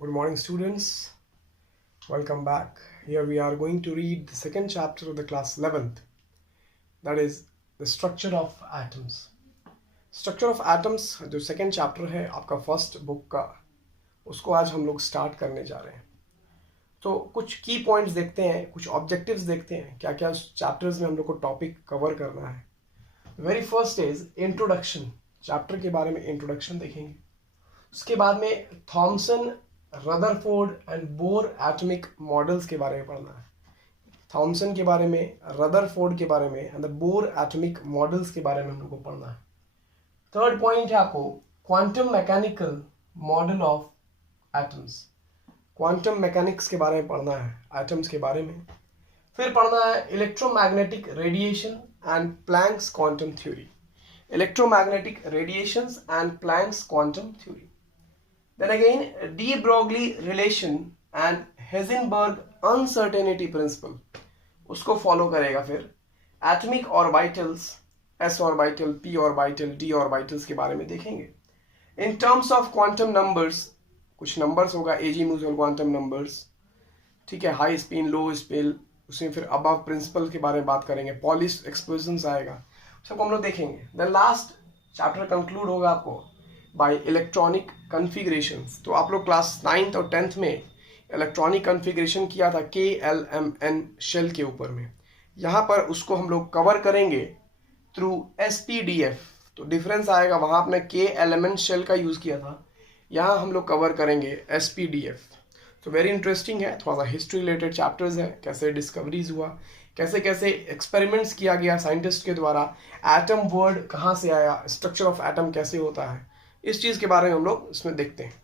Good morning, students. Welcome back. Here we are going to read the second chapter of the class 11th, that is the structure of atoms. Structure of atoms जो second chapter है आपका first book का, उसको आज हम लोग start करने जा रहे हैं. तो कुछ की पॉइंट्स देखते हैं, कुछ ऑब्जेक्टिव्स देखते हैं, क्या क्या उस चैप्टर्स में हम लोग को टॉपिक कवर करना है. Very first is introduction. Chapter के बारे में इंट्रोडक्शन देखेंगे. उसके बाद में Thomson, Rutherford and Bohr atomic models के बारे में पढ़ना है. थॉमसन के बारे में, रदरफोर्ड के बारे में and the bore atomic models के बारे में हम लोग को पढ़ना है. थर्ड पॉइंट है आपको quantum mechanical model of atoms. Quantum mechanics के बारे में पढ़ना है, एटम्स के बारे में. फिर पढ़ना है electromagnetic radiation and Planck's quantum theory. Electromagnetic radiations and Planck's quantum theory. Then again, de Broglie relation and Heisenberg uncertainty principle, उसको फॉलो करेगा. फिर atomic orbitals, s orbital, p orbital, d orbitals के बारे में देखेंगे. In terms of quantum numbers, कुछ numbers होगा azimuth quantum numbers, ठीक है, हाई स्पिन, लो स्पिन, उसमें फिर अबव प्रिंसिपल के बारे में बात करेंगे. पॉलिश एक्सप्लोजन आएगा, सबको हम लोग देखेंगे. द लास्ट चैप्टर कंक्लूड होगा आपको बाय इलेक्ट्रॉनिक कन्फिग्रेशंस. तो आप लोग क्लास 9th और 10th में इलेक्ट्रॉनिक कन्फिग्रेशन किया था KLMN शेल के ऊपर में. यहाँ पर उसको हम लोग कवर करेंगे थ्रू SPDF. तो डिफरेंस आएगा, वहाँ आपने KLMN शेल का यूज़ किया था, यहाँ हम लोग कवर करेंगे SPDF. तो वेरी इंटरेस्टिंग है, थोड़ा सा हिस्ट्री रिलेटेड चैप्टर्स है, कैसे डिस्कवरीज हुआ, कैसे कैसे एक्सपेरिमेंट्स किया गया साइंटिस्ट के द्वारा, एटम वर्ड कहाँ से आया, स्ट्रक्चर ऑफ एटम कैसे होता है, इस चीज के बारे में हम लोग इसमें देखते हैं.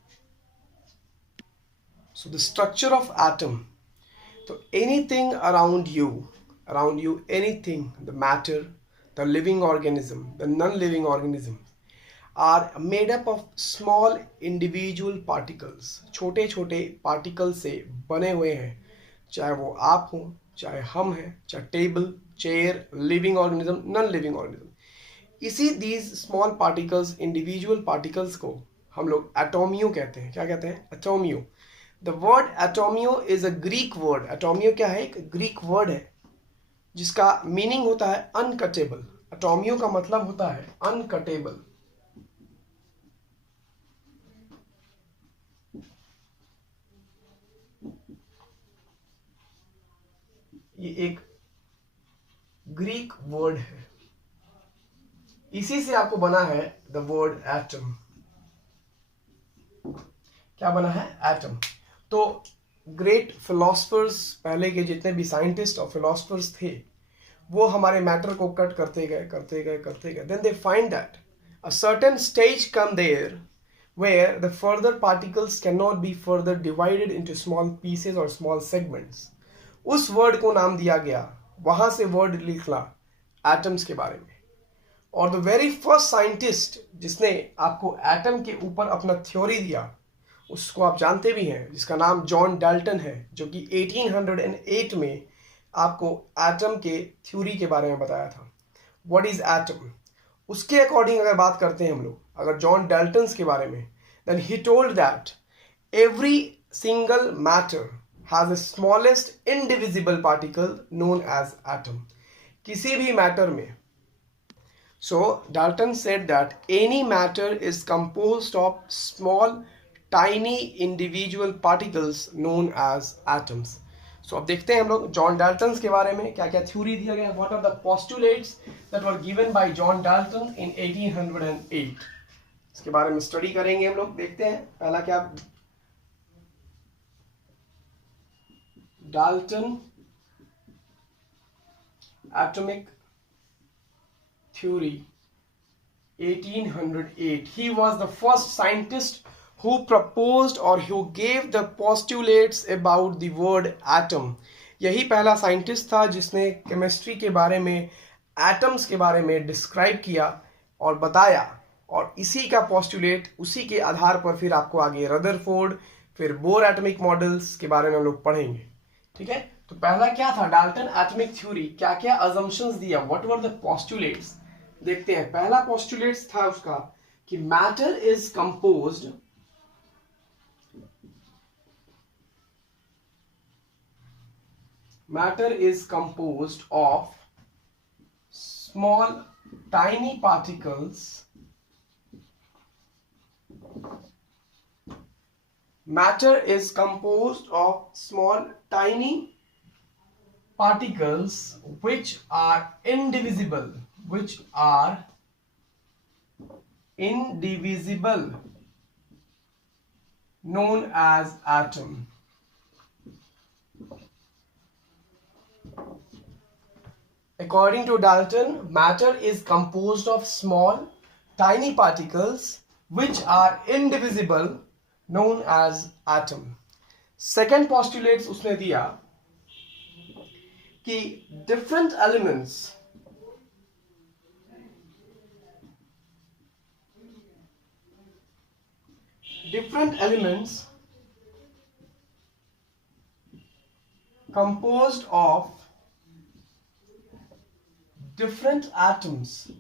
So the structure of atom. तो anything around you anything, the matter, the living organism, the non living organism are made up of small individual particles. छोटे छोटे पार्टिकल से बने हुए हैं, चाहे वो आप हो, चाहे हम हैं, चाहे table, chair, living organism, non living organism. इसी these small particles, individual particles को हम लोग एटोमियो कहते हैं. क्या कहते हैं? एटोमियो. द वर्ड एटोमियो इज अ ग्रीक वर्ड. एटोमियो क्या है? एक ग्रीक वर्ड है जिसका मीनिंग होता है अनकटेबल. एटोमियो का मतलब होता है अनकटेबल. ये एक ग्रीक वर्ड है, इसी से आपको बना है द वर्ड एटम. क्या बना है? एटम. तो ग्रेट फिलोसफर्स, पहले के जितने भी साइंटिस्ट और फिलोसफर्स थे, वो हमारे मैटर को कट करते गए. Then they find that a certain stage come there where the further particles cannot be further divided into small pieces or small segments. उस वर्ड को नाम दिया गया, वहां से वर्ड लिखला एटम्स के बारे में. और द वेरी फर्स्ट साइंटिस्ट जिसने आपको एटम के ऊपर अपना थ्योरी दिया, उसको आप जानते भी हैं, जिसका नाम जॉन डाल्टन है, जो कि 1808 में आपको एटम के थ्योरी के बारे में बताया था. What is atom? उसके अकॉर्डिंग अगर बात करते हैं हम लोग, अगर जॉन डाल्टन के बारे में, then he told that every single matter has the smallest indivisible particle known as atom. किसी भी मैटर में. So Dalton said that any matter is composed of small, tiny individual particles known as atoms. So अब देखते हैं हम लोग John Dalton के बारे में क्या क्या थ्योरी दिया गया. What are the postulates that were given by John Dalton in 1808? इसके बारे में स्टडी करेंगे हम लोग. देखते हैं पहला क्या, Dalton atomic theory 1808. He was the first scientist who proposed or who gave the postulates about the word atom. यही पहला साइंटिस्ट था जिसने केमिस्ट्री के बारे में, एटम्स के बारे में डिस्क्राइब किया और बताया. और इसी का पोस्टुलेट, उसी के आधार पर फिर आपको आगे रदरफोर्ड, फिर बोर एटॉमिक मॉडल्स के बारे में हम लोग पढ़ेंगे. ठीक है, तो पहला क्या था डाल्टन एटॉमिक थ्योरी, क्या क्या अजम्पशंस दिया, व्हाट वर द पोस्टुलेट्स. देखते हैं. पहला पोस्टुलेट्स था उसका कि matter is composed matter is composed of small tiny particles. Matter is composed of small tiny particles which are indivisible, known as atom. According to Dalton, matter is composed of small tiny particles which are indivisible, known as atom. Second postulate उसने दिया कि different elements composed of different atoms,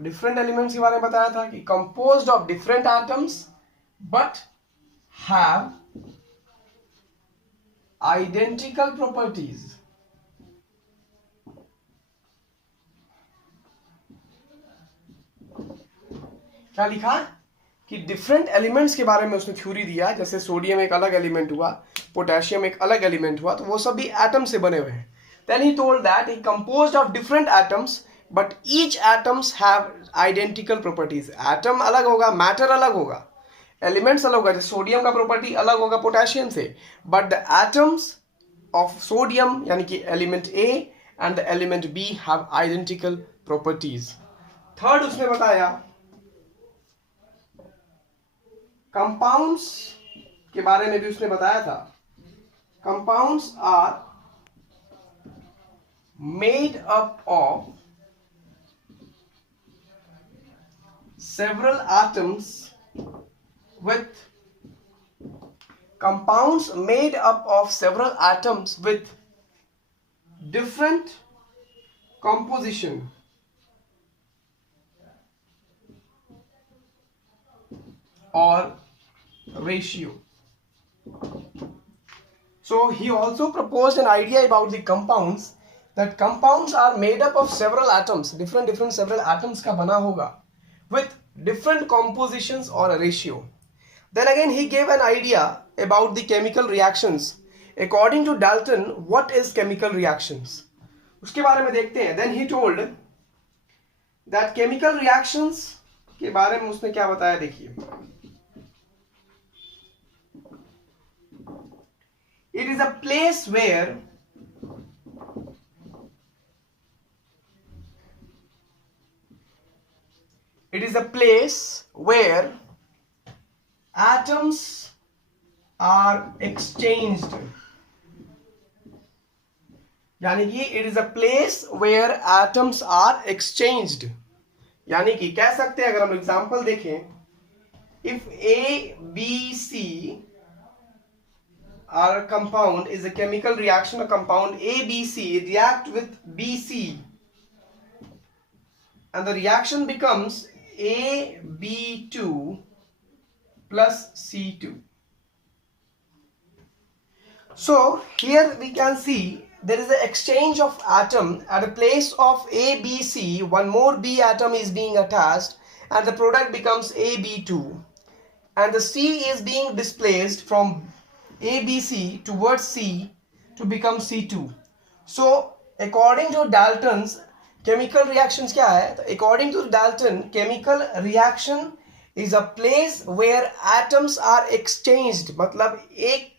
different elements के बारे में बताया था कि composed of different atoms but have identical properties. क्या लिखा कि डिफरेंट एलिमेंट्स के बारे में उसने थ्योरी दिया, जैसे सोडियम एक अलग एलिमेंट हुआ, पोटेशियम एक अलग एलिमेंट हुआ, तो वो सब भी एटम से बने हुए हैं. Then he told that he composed of different atoms but each atoms have identical properties. Atom अलग होगा, मैटर अलग होगा, एलिमेंट्स अलग होगा, जैसे सोडियम का प्रॉपर्टी अलग होगा पोटेशियम से, but the atoms of sodium यानी कि element A and the element B have identical properties. Third उसने बताया कंपाउंड्स के बारे में भी उसने बताया था. Compounds are made up of several atoms with compounds made up of several atoms with different composition or ratio. So he also proposed an idea about the compounds, that compounds are made up of several atoms, different several atoms का बना होगा with different compositions or a ratio. Then again he gave an idea about the chemical reactions. According to Dalton, what is chemical reactions? उसके बारे में देखते हैं. Then he told that chemical reactions के बारे में उसने क्या बताया, देखिए. It is a place where atoms are exchanged. यानी कि it is a place where atoms are exchanged. यानी कि कह सकते हैं, अगर हम एग्जांपल देखें, if A, B, C are a compound, is a chemical reaction, a compound A, B, C react with B, C, and the reaction becomes AB2 plus C2. So here we can see there is an exchange of atom at a place of A, B, C. One more B atom is being attached and the product becomes AB2, and the C is being displaced from ABC towards C to become C2. So according to Dalton's chemical reactions क्या है? तो according to Dalton, chemical reaction is a place where atoms are exchanged. मतलब एक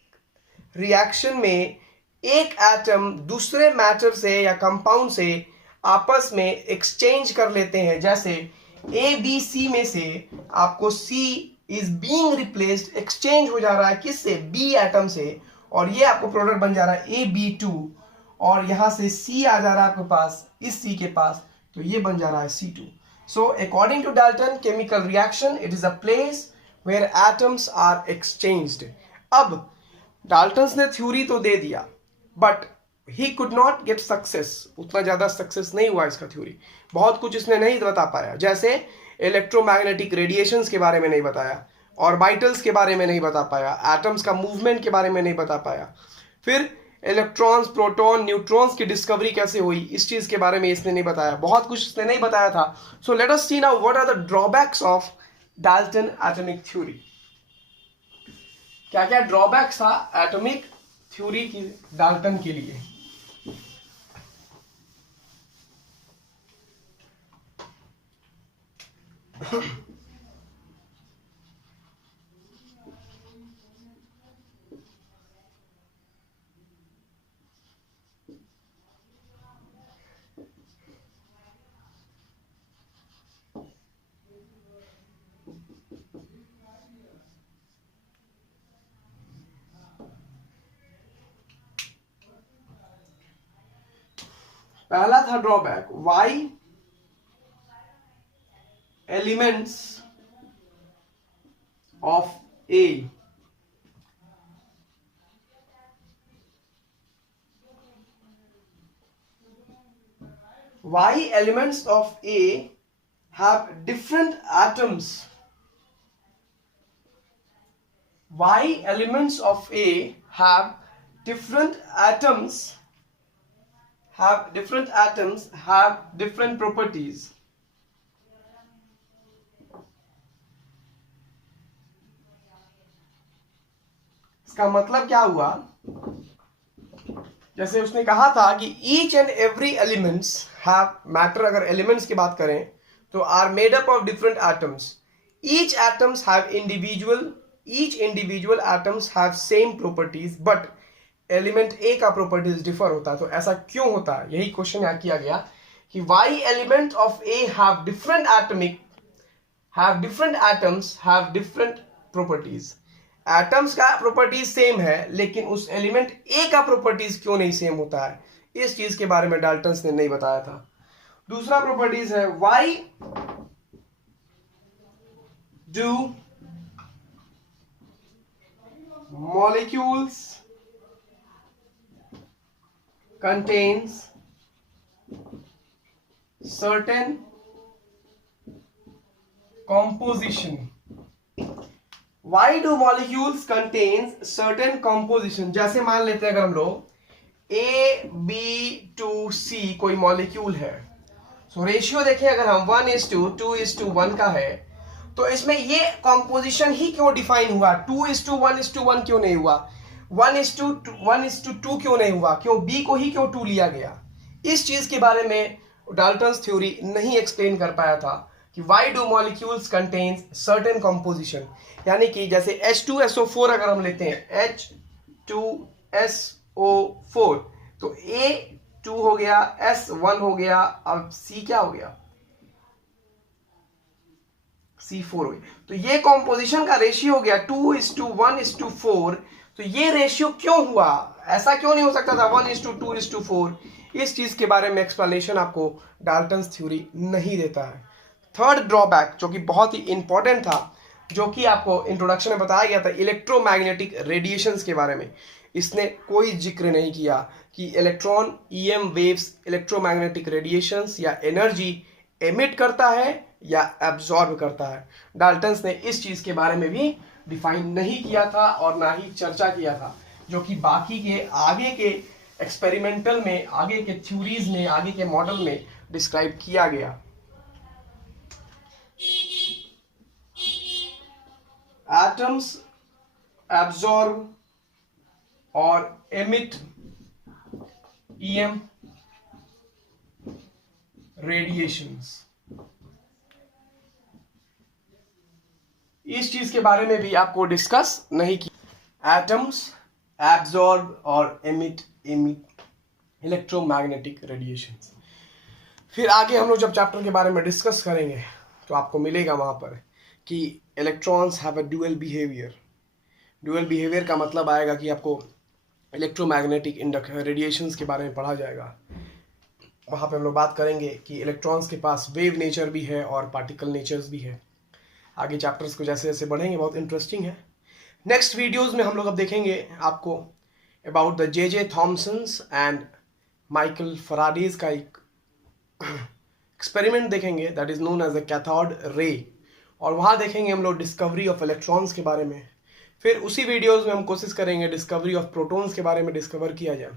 reaction में एक atom दूसरे matter से या कंपाउंड से आपस में एक्सचेंज कर लेते हैं. जैसे ए बी सी में से आपको सी इज बीइंग रिप्लेस्ड, एक्सचेंज हो जा रहा है किससे? बी एटम से, और ये आपको प्रोडक्ट बन जा रहा है ए बी टू, और यहां से सी आ जा रहा है आपके पास, इस सी के पास, तो ये बन जा रहा है C2. So according to Dalton, chemical reaction it is a place where atoms are exchanged. अब डाल्टन्स ने थ्योरी तो दे दिया, but he could not get success. उतना ज्यादा सक्सेस नहीं हुआ इसका थ्योरी, बहुत कुछ इसने नहीं बता पाया. जैसे इलेक्ट्रोमैग्नेटिक रेडिएशंस के बारे में नहीं बताया, ऑर्बिटल्स के बारे में नहीं बता पाया, एटम्स का मूवमेंट के बारे में नहीं बता पाया। फिर इलेक्ट्रॉन्स, प्रोटॉन, न्यूट्रॉन्स की डिस्कवरी कैसे हुई, इस चीज के बारे में इसने नहीं बताया, बहुत कुछ इसने नहीं बताया था। So let us see now what are the drawbacks of Dalton atomic theory. क्या क्या ड्रॉबैक्स था एटॉमिक थ्योरी की डाल्टन के लिए। पहला था drawback, why elements of a why elements of A have different atoms. Why elements of A have different atoms, have different properties. इसका मतलब क्या हुआ, जैसे उसने कहा था कि each and every elements have matter, अगर एलिमेंट्स की बात करें तो are made up of different atoms, each atoms have each individual atoms have same properties but element A का प्रॉपर्टीज डिफर होता है। तो ऐसा क्यों होता है, यही क्वेश्चन यहाँ किया गया कि why element of a have different atoms have different properties. Atoms का प्रॉपर्टीज सेम है लेकिन उस एलिमेंट ए का प्रॉपर्टीज क्यों नहीं सेम होता है, इस चीज के बारे में डाल्टन्स ने नहीं बताया था। दूसरा प्रॉपर्टीज है why do molecules contains certain composition. Why do molecules contains certain composition? जैसे मान लेते हैं अगर हम लोग A, B, 2, C कोई मॉलिक्यूल है, सो रेशियो देखें अगर हम 1:2:1 का है, तो इसमें ये कॉम्पोजिशन ही क्यों डिफाइन हुआ, 2:1:1 क्यों नहीं हुआ, 1:1:2 क्यों नहीं हुआ, क्यों B को ही क्यों 2 लिया गया। इस चीज के बारे में डाल्टन्स थ्योरी नहीं एक्सप्लेन कर पाया था कि why do molecules contains certain composition, यानी कि जैसे H2SO4 अगर हम लेते हैं H2SO4 तो A2 हो गया, S1 हो गया, अब C क्या हो गया, C4 हो गया। तो ये कॉम्पोजिशन का रेशियो हो गया 2:1:4। तो ये रेशियो क्यों हुआ, ऐसा क्यों नहीं हो सकता था 1:2:4। इस चीज के बारे में एक्सप्लेनेशन आपको डाल्टन्स थ्योरी नहीं देता है। थर्ड ड्रॉबैक जो कि बहुत ही इंपॉर्टेंट था, जो कि आपको इंट्रोडक्शन में बताया गया था, इलेक्ट्रोमैग्नेटिक रेडिएशंस के बारे में इसने कोई जिक्र नहीं किया कि electron EM waves electromagnetic radiations या एनर्जी एमिट करता है या एब्जॉर्ब करता है। डाल्टन्स ने इस चीज के बारे में भी डिफाइन नहीं किया था और ना ही चर्चा किया था, जो कि बाकी के आगे के एक्सपेरिमेंटल में, आगे के थ्योरीज में, आगे के मॉडल में डिस्क्राइब किया गया। Atoms absorb or emit EM radiations. इस चीज के बारे में भी आपको डिस्कस नहीं किया। Atoms absorb और emit electromagnetic radiations। फिर आगे हम लोग जब चैप्टर के बारे में डिस्कस करेंगे तो आपको मिलेगा वहां पर कि electrons have a dual behaviour. Dual behaviour का मतलब आएगा कि आपको इलेक्ट्रोमैग्नेटिक रेडिएशंस के बारे में पढ़ा जाएगा। वहाँ पे हम लोग बात करेंगे कि इलेक्ट्रॉन्स के पास वेव नेचर भी है और पार्टिकल नेचर्स भी है। आगे चैप्टर्स को जैसे जैसे बढ़ेंगे बहुत इंटरेस्टिंग है। नेक्स्ट वीडियोज़ में हम लोग अब देखेंगे आपको about the J.J. Thomson's and Michael Faraday's का एक एक्सपेरिमेंट देखेंगे, that is known as a cathode ray, और वहाँ देखेंगे हम लोग डिस्कवरी ऑफ इलेक्ट्रॉन्स के बारे में। फिर उसी वीडियोस में हम कोशिश करेंगे डिस्कवरी ऑफ प्रोटॉन्स के बारे में डिस्कवर किया जाए।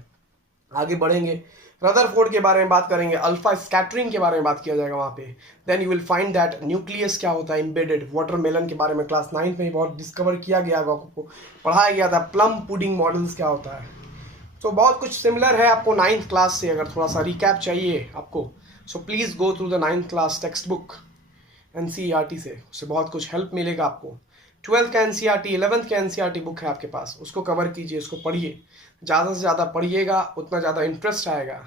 आगे बढ़ेंगे, रदरफोर्ड के बारे में बात करेंगे, अल्फा स्कैटरिंग के बारे में बात किया जाएगा वहाँ पे। Then you will find that nucleus क्या होता है, एम्बेडेड। वाटरमेलन के बारे में क्लास 9 में ही बहुत डिस्कवर किया गया, आपको पढ़ाया गया था। प्लम पुडिंग मॉडल्स क्या होता है। तो बहुत कुछ सिमिलर है आपको 9th क्लास से। अगर थोड़ा सा रिकैप चाहिए आपको, so please go through the 9th class text book NCERT से, उससे बहुत कुछ हेल्प मिलेगा आपको। 12th का NCERT, 11th का NCERT बुक है आपके पास, उसको कवर कीजिए, उसको पढ़िए। ज़्यादा से ज़्यादा पढ़िएगा उतना ज़्यादा इंटरेस्ट आएगा।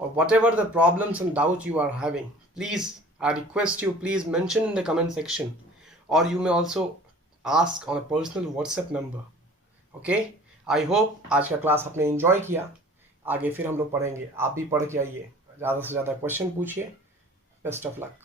और whatever the problems and doubt you are having, please I request you, please mention in the comment section, और you may also ask on a personal WhatsApp number. Okay, I hope आज का class आपने enjoy किया। आगे फिर हम लोग पढ़ेंगे, आप भी पढ़ के आइए, ज़्यादा से ज़्यादा क्वेश्चन पूछिए। Best of luck.